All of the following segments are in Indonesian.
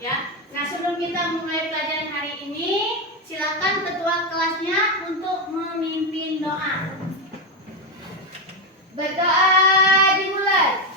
ya. Nah, sebelum kita mulai pelajaran hari ini, silakan ketua kelasnya untuk memimpin doa. Berdoa dimulai.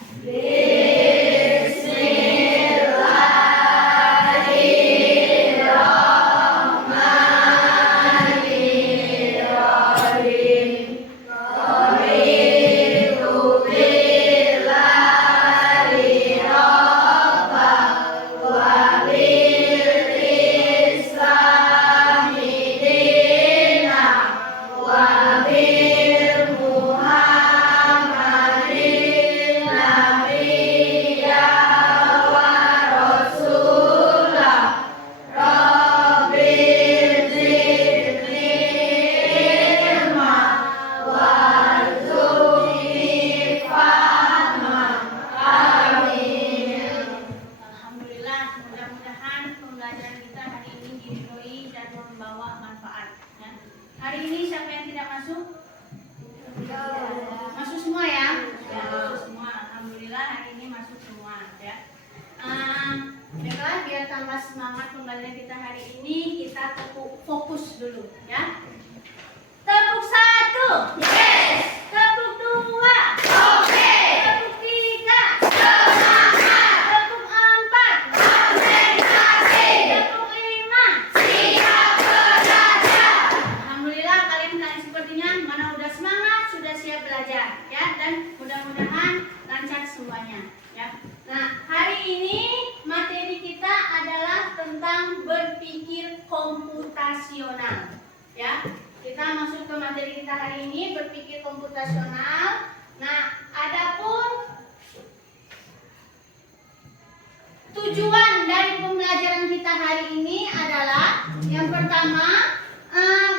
Hari ini siapa yang tidak masuk? Masuk semua ya? Ya, masuk semua. Alhamdulillah hari ini masuk semua ya. Baiklah, biar tambah semangat pembelajaran kita hari ini, kita fokus dulu ya. Tepuk 1. Yes. Tepuk 2. Oke. Tepuk 3. Semangat. Tepuk 4. konsentrasi. Tepuk 5. Siap belajar. Alhamdulillah kalian sepertinya mana udah semangat, sudah siap belajar ya, dan mudah-mudahan lancar semuanya ya. Nah, hari ini materi kita adalah tentang berpikir komputasional ya. Kita masuk ke materi kita hari ini, berpikir komputasional. Nah, adapun tujuan dari pembelajaran kita hari ini adalah yang pertama,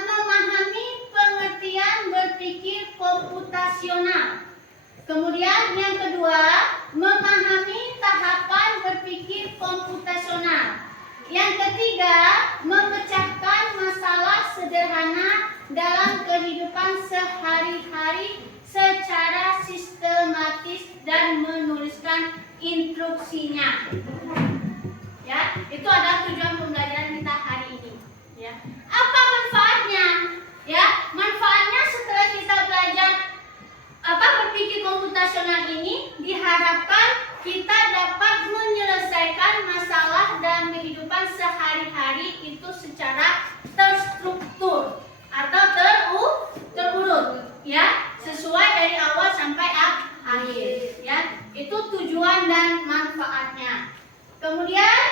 memahami pengertian berpikir komputasional. Kemudian yang kedua, memahami tahapan berpikir komputasional. Yang ketiga, memecahkan masalah sederhana dalam kehidupan sehari-hari secara sistematis dan menuliskan instruksinya. Ya, itu adalah tujuan pembelajaran kita hari ini. Ya, apa manfaatnya? Ya, manfaatnya setelah kita belajar berpikir komputasional ini, diharapkan kita dapat menyelesaikan masalah dalam kehidupan sehari-hari itu secara terstruktur atau terurut, ya, sesuai dari awal sampai akhir, ya. Itu tujuan dan manfaatnya. Kemudian,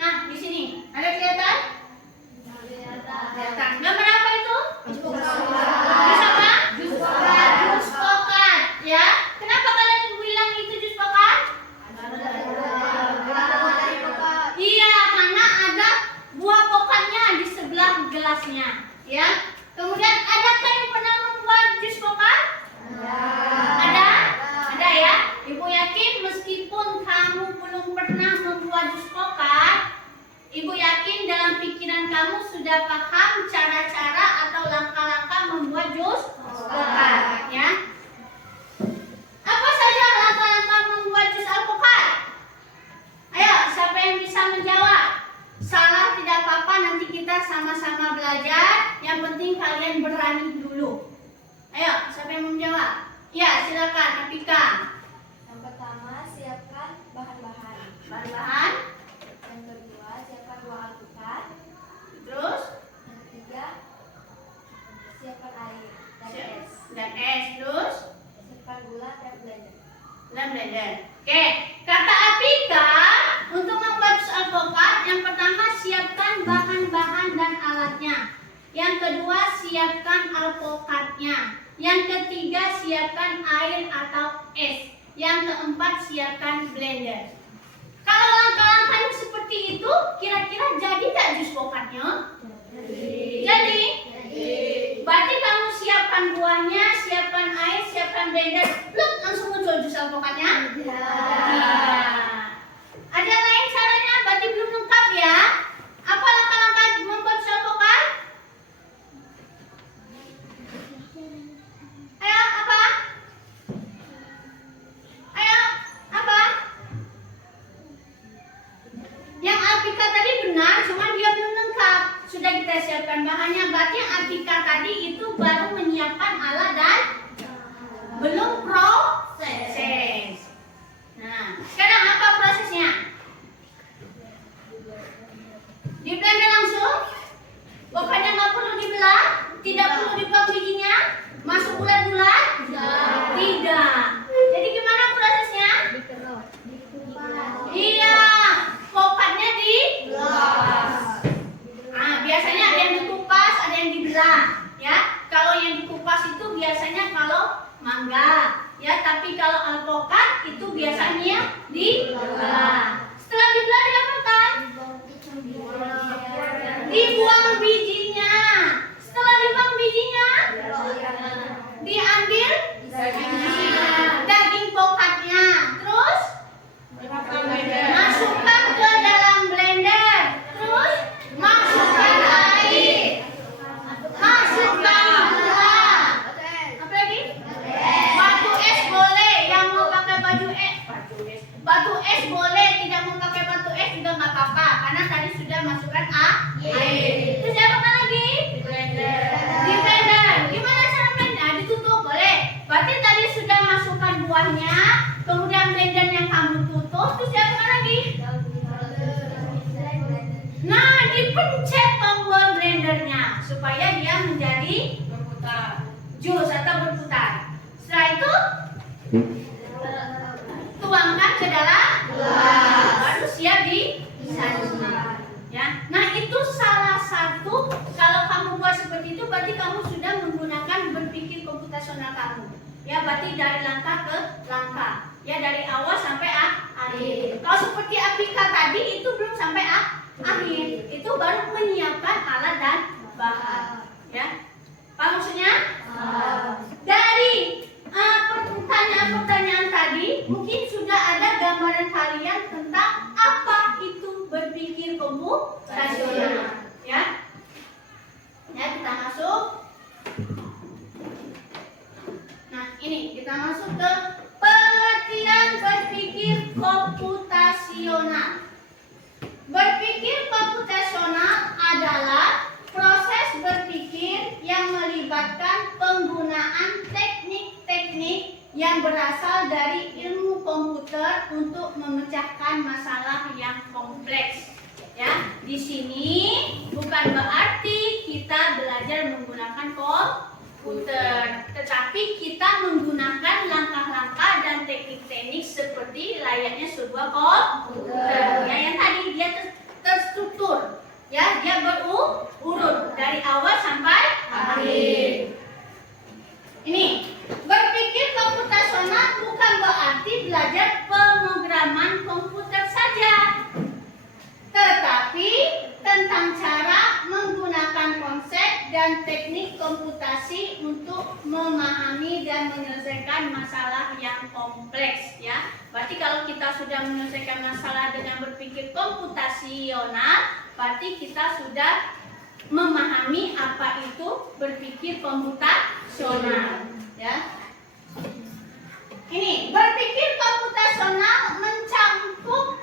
nah di sini ada kelihatan? Kelihatan. Gambar apa itu? Jus pokat, ya. Kenapa kalian bilang itu jus pokat? Iya, karena ada buah pokatnya di sebelah gelasnya, ya. Kemudian, adakah yang pernah membuat jus pokat? Ada ya. Ibu yakin meskipun kamu belum pernah membuat jus pokat, Ibu yakin dalam pikiran kamu sudah paham cara-cara atau langkah-langkah membuat jus alpukat, ya. Apa saja langkah-langkah membuat jus alpukat? Ayo, siapa yang bisa menjawab? Salah tidak apa-apa, nanti kita sama-sama belajar. Yang penting kalian berani dulu. Ayo, siapa yang mau menjawab? Ya, silakan, Apika. Yang pertama, siapkan bahan-bahan. Bahan-bahan. Yang kedua, siapkan buah alpukat. Terus? Yang ketiga, siapkan air dan es. Dan es. Terus? Siapkan gula dan blender. Dan blender. Oke, kata Apika untuk membuat jus alpukat, yang pertama siapkan bahan-bahan dan alatnya. Yang kedua siapkan alpukatnya. Yang ketiga siapkan air atau es. Yang keempat siapkan blender. Kalau langkah-langkahnya seperti itu, kira-kira jadi nggak jus alpukatnya? Jadi. Berarti kamu siapkan buahnya, siapkan air, siapkan blender, pluk, langsung muncul jus alpukatnya? Ada yang lain caranya? Berarti belum lengkap ya? Apa langkah-langkah membuat jus alpukat? Ayo, apa? Ayo, apa? siapkan bahannya. Berarti yang Atika tadi itu baru menyiapkan alat dan belum proses. Nah, sekarang apa prosesnya? Di blender langsung? Pokoknya nggak perlu dibelah, tidak perlu dibuang bijinya, masuk bulat-bulat? Tidak. Jadi gimana prosesnya? Iya, kokatnya dibelah. Nah, biasanya ada yang dikupas, ada yang dibelah, ya. Kalau yang dikupas itu biasanya kalau mangga, ya. Tapi kalau alpukat itu biasanya dibelah. Setelah dibelah diapakan? Dibuang bijinya. Setelah dibuang bijinya, diambil daging pokatnya. Terus masukkan ke dalam blender. Terus masukkan air. Masukkan gula. Apa lagi? Batu es boleh. Yang mau pakai batu es boleh. Tidak mau pakai batu es juga nggak apa-apa. Karena tadi sudah masukkan air. Terus apa lagi? Di blender. Gimana cara blender? Ditutup boleh. Berarti tadi sudah masukkan buahnya, kemudian blender yang kamu tutup, terus apa lagi? Nah, dipencet tombol blendernya supaya dia menjadi berputar, jus atau berputar. Setelah itu tuangkan ke dalam gelas, baru siap disajikan. Ya, nah itu salah satu. Kalau kamu buat seperti itu, berarti kamu sudah menggunakan berpikir komputasional kamu. Ya, berarti dari langkah ke langkah. Ya, dari awal sampai akhir. Kalau seperti Apika tadi itu belum sampai akhir. Itu baru menyiapkan alat dan bahan. Ya, apa maksudnya? Dari pertanyaan-pertanyaan tadi, mungkin sudah ada gambaran kalian tentang apa itu berpikir komputasional. Ya, kita masuk. Nah, ini kita masuk ke pengertian berpikir komputasional. Berpikir komputasional adalah proses berpikir yang melibatkan penggunaan teknik-teknik yang berasal dari ilmu komputer untuk memecahkan masalah yang kompleks. Ya, di sini bukan berarti kita belajar menggunakan komputer, tetapi kita menggunakan langkah-langkah dan teknik-teknik seperti layaknya sebuah komputer. Ya, yang tadi dia terstruktur, ya, dia berurut dari awal sampai akhir. Ini berpikir komputasional bukan berarti belajar pemrograman komputer saja, tetapi tentang cara menggunakan konsep dan teknik komputasi untuk memahami dan menyelesaikan masalah yang kompleks. Ya, berarti kalau kita sudah menyelesaikan masalah dengan berpikir komputasional, berarti kita sudah memahami apa itu berpikir komputasional. Ya, ini berpikir komputasional mencakup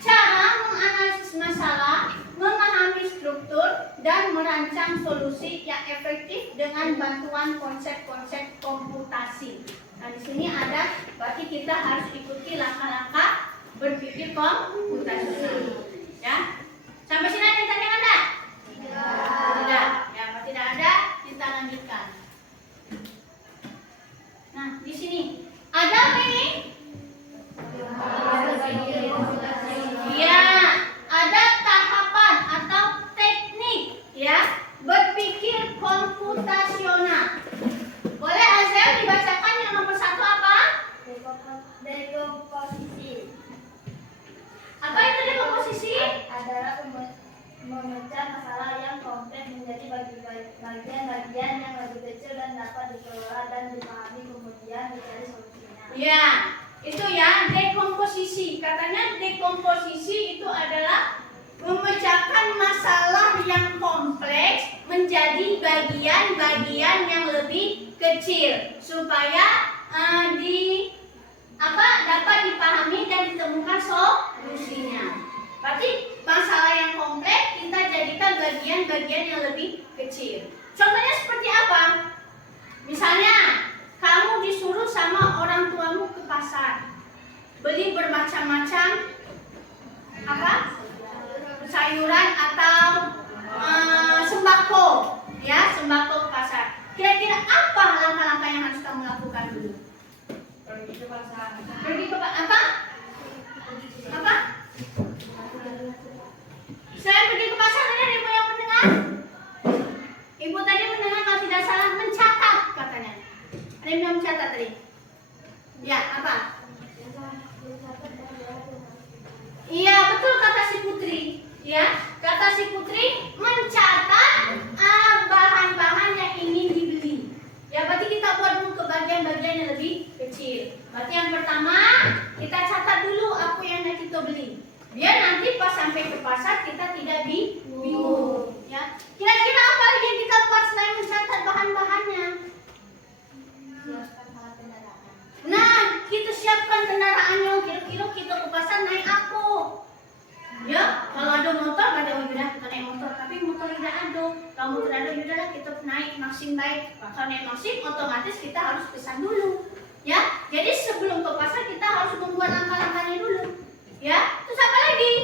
cara menganalisis masalah, memahami struktur, dan merancang solusi yang efektif dengan bantuan konsep-konsep komputasi. Nah, di sini ada, berarti kita harus ikuti langkah-langkah berpikir komputasional. Ya, sampai sini ada yang tanya ada? Tidak. Ya, kalau tidak ada, kita lanjutkan. Nah, di sini ada apa ini? Ya, ada tahapan atau teknik, ya, berpikir komputasional. Boleh Azel dibacakan yang nomor 1 apa? Dekomposisi. Apa itu dekomposisi? Adalah memecah masalah yang kompleks menjadi bagian-bagian yang lebih kecil dan dapat dikelola dan dipahami, kemudian dicari solusinya. Ya, itu ya dekomposisi. Katanya dekomposisi itu adalah memecahkan masalah yang kompleks menjadi bagian-bagian yang lebih kecil supaya dapat dipahami dan ditemukan solusinya. Berarti masalah yang kompleks kita jadikan bagian-bagian yang lebih beli bermacam-macam apa sayuran atau sembako, ya sembako ke pasar. Kira-kira apa langkah-langkah yang harus kamu lakukan dulu? Pergi ke pasar. Pergi ke apa? Apa? Saya pergi ke pasar, tadi ada ibu yang mendengar? Ibu tadi mendengar kalau tidak salah mencatat katanya. Ada yang mencatat tadi? Ya, apa? Iya, betul kata si Putri. Ya, kata si Putri mencatat bahan-bahan yang ingin dibeli. Ya, berarti kita buat dulu ke bagian-bagian yang lebih kecil. Berarti yang pertama, kita catat dulu apa yang nak kita beli. Biar nanti pas sampai ke pasar kita tidak bingung. Ya, kira-kira apa lagi yang kita buat selain mencatat bahan-bahannya? Nah, kita siapkan kendaraannya. Kira-kira kita ke pasar naik apa? Ya, kalau ada motor, ada udah kita naik motor. Tapi motor tidak ada. Kalau motor ada, udahlah kita naik Maxim baik. Kalau naik Maxim, otomatis kita harus pesan dulu. Ya, jadi sebelum ke pasar kita harus membuat langkah-langkahnya dulu. Ya, terus apa lagi?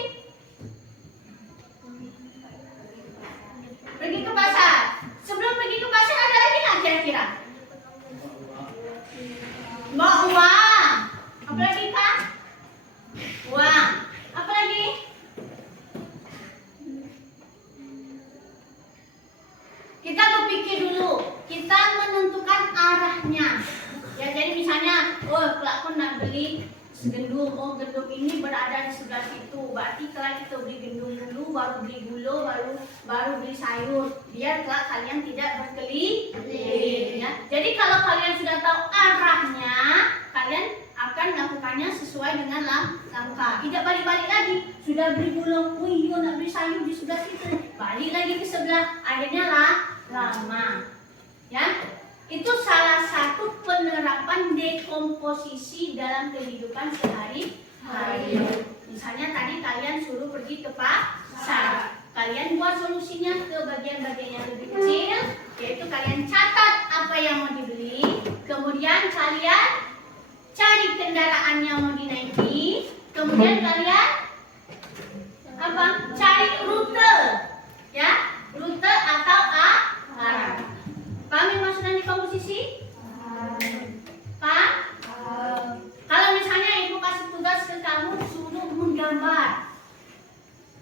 Pergi ke pasar. Sebelum pergi ke pasar ada lagi nggak kira-kira? Bawa uang. Apa lagi kak? Uang. Apa lagi? Kita berpikir dulu. Kita menentukan arahnya. Ya, jadi misalnya, oh, aku nak beli gendum, oh gendum ini berada di sebelah situ. Berarti kalau kita beli gendum dulu, baru beli gula, baru beli sayur. Biar kelak kalian tidak berkeliling. Ya. Jadi kalau kalian sudah tahu arahnya, kalian akan melakukannya sesuai dengan langkah. Tidak balik-balik lagi. Sudah beli gula, oh iya nak beli sayur di sebelah situ. Balik lagi ke sebelah, akhirnya lama. Ya. Itu salah satu penerapan dekomposisi dalam kehidupan sehari-hari. Misalnya tadi kalian suruh pergi ke pasar. Kalian buat solusinya ke bagian-bagian yang lebih kecil, yaitu kalian catat apa yang mau dibeli, kemudian kalian cari kendaraan yang mau dinaiki, kemudian kalian apa? Cari rute, ya, rute atau arah. Paham yang maksudnya dekomposisi? Paham? Kalau misalnya ibu kasih tugas ke kamu suruh menggambar.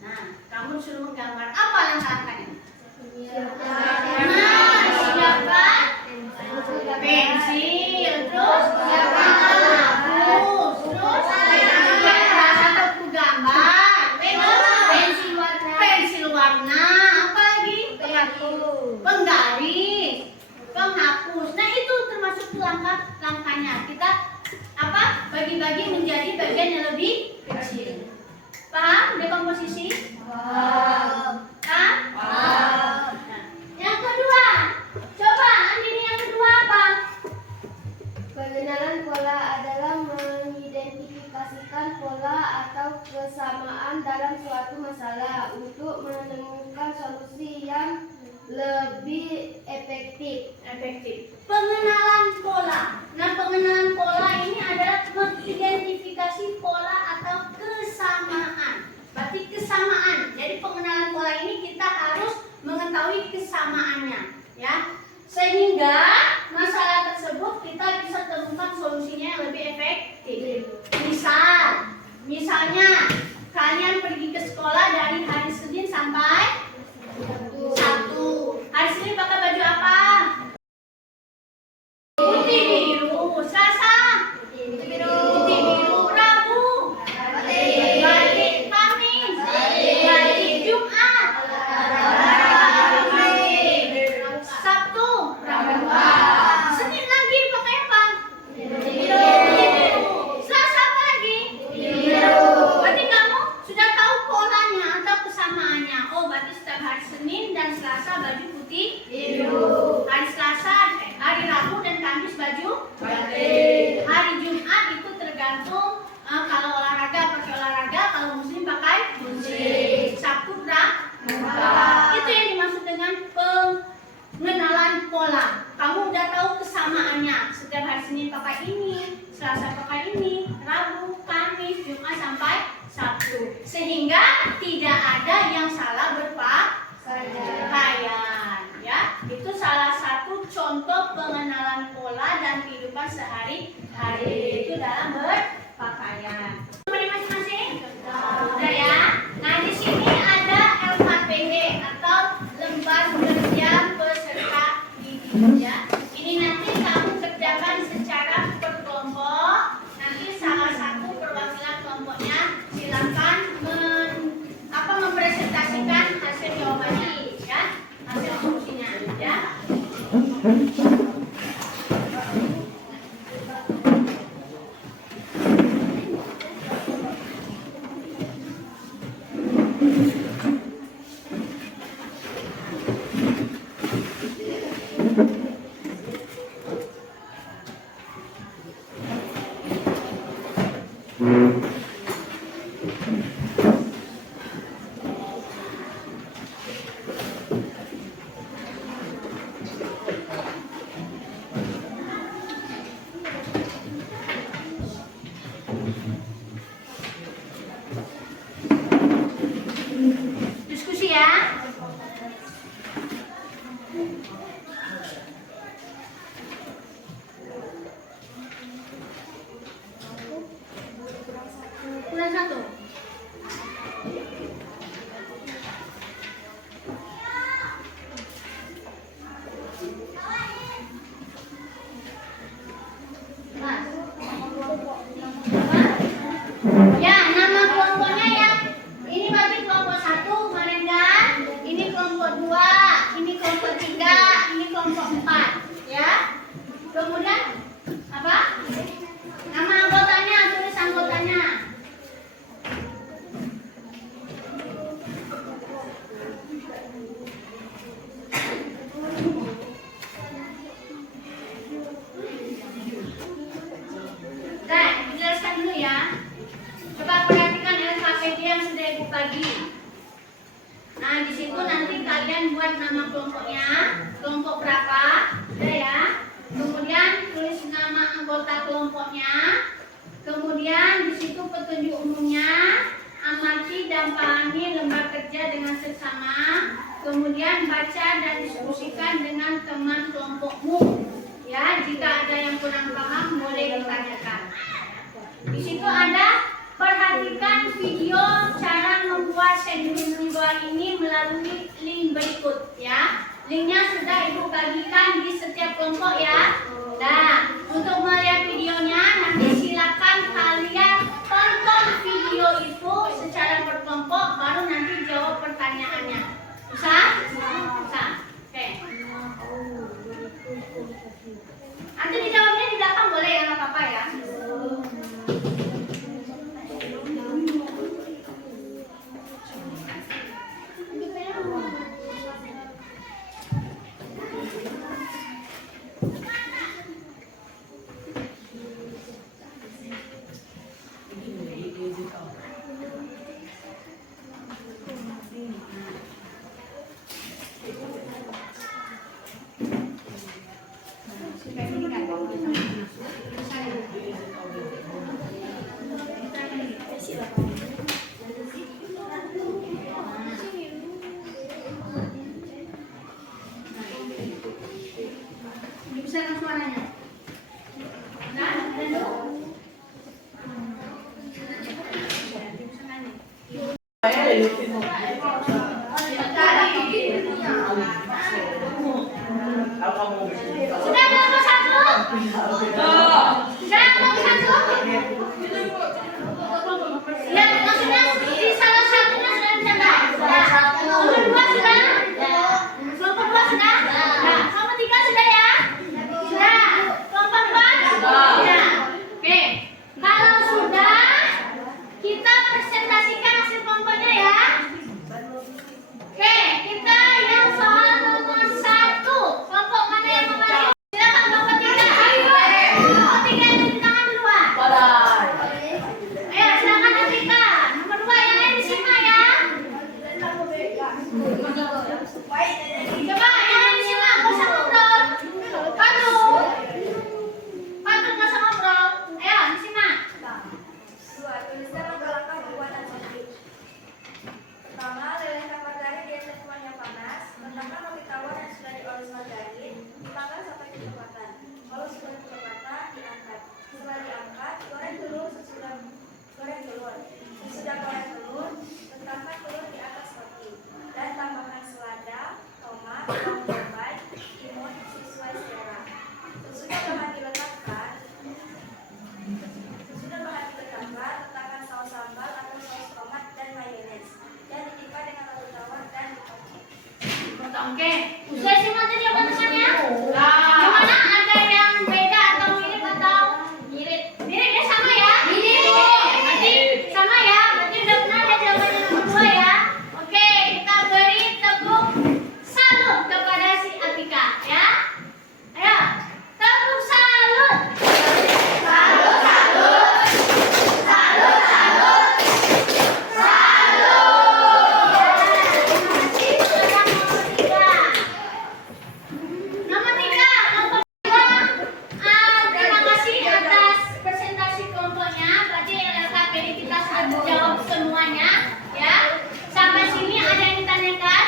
Nah, kamu suruh menggambar. Apa langkah-langkahnya? Nah, siapkan pensil, terus siapkan hapus, terus atau gambar, pensil warna, apa lagi? Penggaris, penghapus. Nah, itu termasuk langkah-langkahnya. Kita apa? Bagi-bagi menjadi bagian yang lebih kecil. Paham dekomposisi? Paham. Nah, yang kedua, coba Andini, yang kedua apa? Pengenalan pola adalah mengidentifikasikan pola atau kesamaan dalam suatu masalah untuk menemukan solusi yang lebih efektif. Pengenalan pola. Nah, pengenalan pola ini adalah mengidentifikasi pola atau kesamaan. Berarti kesamaan. Jadi pengenalan pola ini kita harus mengetahui kesamaannya, ya. Sehingga masalah tersebut kita bisa temukan solusinya yang lebih efektif. Misalnya kalian pergi ke sekolah dari hari Senin sampai Sabtu. Hari Senin pakai baju apa? Putih biru. Selasa? Putih lakukan sehari-hari, itu dalam berpakaian. Nomor masing-masing? Udah ya. Nah, di sini ada LKPD atau lembar kerja peserta didik ya. Ini nanti kamu kerjakan secara berkelompok. Nanti salah satu perwakilan kelompoknya silakan mempresentasikan hasil jawabannya ya, hasil fungsinya ya. Diskusi ya. Kurang satu. Ya, nama kelompoknya ya. Ini berarti kelompok 1 kemarin kan? Ini kelompok 2, ini kelompok 3, ini kelompok 4, ya. Kemudian apa? Nama anggotanya, tulis anggotanya. Oke, jelaskan dulu ya. Coba perhatikan LKPD yang sudah ibu bagi. Nah, di situ nanti kalian buat nama kelompoknya, kelompok berapa, udah ya. Kemudian tulis nama anggota kelompoknya. Kemudian di situ petunjuk umumnya, amati dan pahami lembar kerja dengan seksama. Kemudian baca dan diskusikan dengan teman kelompokmu. Ya, jika ada yang kurang paham boleh ditanyakan. Di situ ada perhatikan video cara membuat sandwich mie ini melalui link berikut ya. Linknya sudah ibu bagikan di setiap kelompok ya. Nah, untuk melihat videonya nanti silakan kalian tonton video itu secara berkelompok, baru nanti jawab pertanyaannya. Bisa? Bisa. Oke. Nanti dijawabnya di belakang boleh ya, nggak apa-apa ya. Bisa suaranya. Nah, sudah kelompok 1? Sudah kelompok 1? Ya, maksudnya di salah satunya sudah bisa enggak? Kelompok 2 sudah? Kelompok 2 sudah? Nah, kelompok 3 sudah ya? Sudah. Kelompok 4? Ya. Oke. Kalau sudah, kita presentasikan hasil kelompoknya ya. Oke, udah sih materi apa temannya? Gimana? Ada yang beda atau mirip atau mirip? Mirip ya, sama ya? Mirip. Berarti sama ya? Berarti udah benar ya jawabannya nomor 2 ya? Oke, kita beri tepuk salut kepada si Atika ya. Ayo, tepuk salut. Salut, salut. Salut, salut. Terima kasih atas presentasi kelompoknya. Berarti LKPD kita sudah jawab semuanya, ya. Sampai sini ada yang ditanyakan?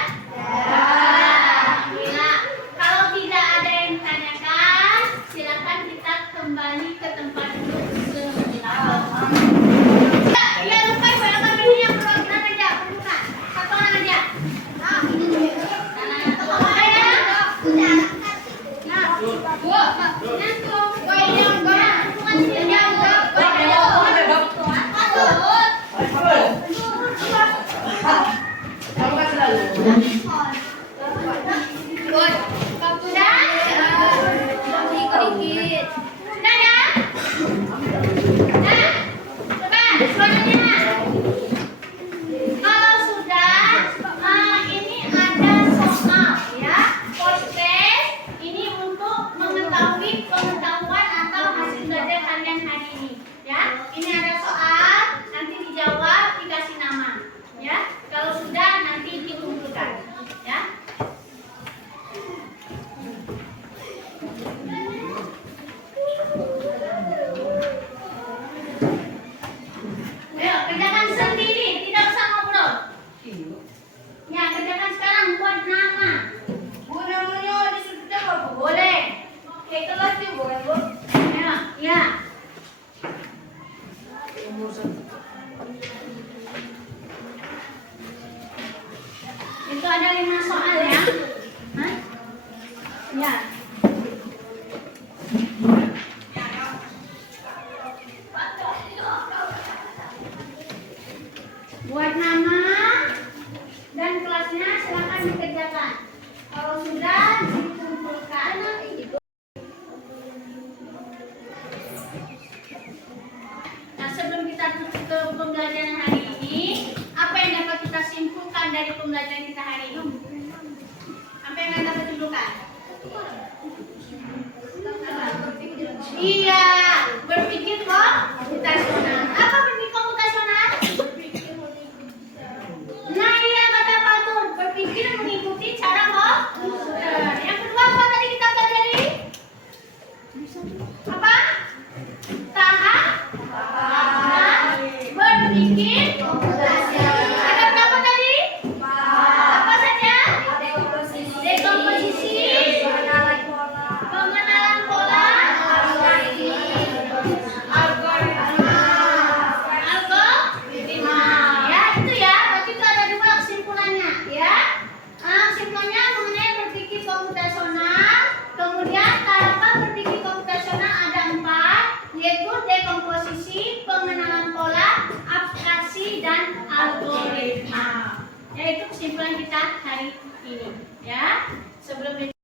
Ya. Kalau tidak ada yang ditanyakan, silakan kita kembali ke tempat duduk semula. Ya, lupa LKPD yang perwakilan aja, bukan. Satu orang aja. Kalau sudah, ini ada soal ya, post test. Ini untuk mengetahui pengetahuan atau hasil belajar kalian hari ini. Ya, ini ada soal, nanti dijawab, dikasih nama. Ya, kalau sudah nanti dikumpulkan. Ya. Ayo, kerjakan sendiri, tidak usah ngobrol. Ya, kerjakan sekarang, buat nama. Bu, namanya disuruh jawab, Bu. Boleh. Oke, kelas tuh, Bu. Ayo, ya. Itu ada 5 soal ya. Hah? Ya. Buat nama dan kelasnya silakan dikerjakan. Kalau sudah dikumpulkan. Nah, sebelum kita tutup ke pembelajaran hari ini, apa yang dapat kita simpulkan dari pembelajaran kita hari ini? Apa yang dapat simpulkan? Iya, berpikir komputasional. Apa berpikir komputasional? Nah, iya kata Pak Tur, berpikir mengikuti cara komputer. Yang kedua apa tadi kita pelajari? Apa? Tahap berpikir komputasional. Ada berapa tadi? Apa saja? Dekomposisi, pengenalan pola, algoritma. Ya, itu ya. Berarti itu ada 2 kesimpulannya, ya. Kesimpulannya mengenai berpikir komputasional. Kemudian tahapan berpikir komputasional ada 4, yaitu dekomposisi, pengenalan pola, abstraksi, dan algoritma. Yaitu kesimpulan kita hari ini, ya. Sebelum